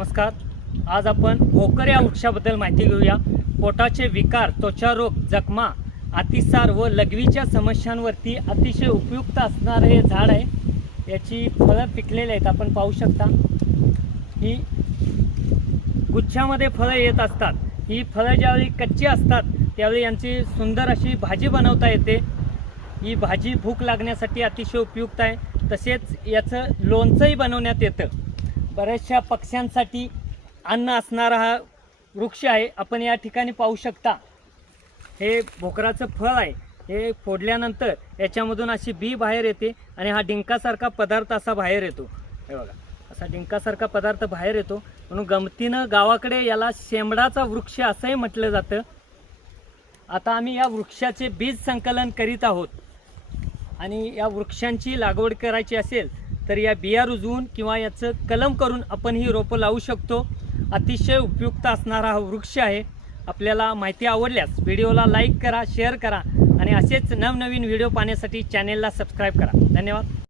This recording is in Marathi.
नमस्कार. आज आपण भोकर या वृक्षाबद्दल माहिती घेऊया. पोटाचे विकार, त्वचा रोग, जखमा, अतिसार व लघवीच्या समस्यांवरती अतिशय उपयुक्त असणारे हे झाड आहे. याची फळं पिकलेली आहेत, आपण पाहू शकता. ही गुच्छामध्ये फळं येत असतात. ही फळं ज्यावेळी कच्ची असतात त्यावेळी यांची सुंदर अशी भाजी बनवता येते. ही भाजी भूक लागण्यासाठी अतिशय उपयुक्त आहे. तसेच याचं लोणचंही बनवण्यात येतं. बऱ्याचशा पक्ष्यांसाठी अन्न असणारा हा वृक्ष आहे. आपण या ठिकाणी पाहू शकता. हे भोकराचं फळ आहे. हे फोडल्यानंतर याच्यामधून अशी बी बाहेर येते आणि हा डिंकासारखा पदार्थ असा बाहेर येतो. हे बघा, असा डिंकासारखा पदार्थ बाहेर येतो. म्हणून गमतीनं गावाकडे याला शेंबडाचा वृक्ष असंही म्हटलं जातं. आता आम्ही या वृक्षाचे बीज संकलन करीत आहोत आणि या वृक्षांची लागवड करायची असेल तर या बिया रुजवून किंवा याचं कलम करून आपण ही रोपं लावू शकतो. अतिशय उपयुक्त असणारा हा वृक्ष आहे. आपल्याला माहिती आवडल्यास व्हिडिओला लाईक करा, शेअर करा आणि असेच नवनवीन व्हिडिओ पाहण्यासाठी चॅनेलला सबस्क्राईब करा. धन्यवाद.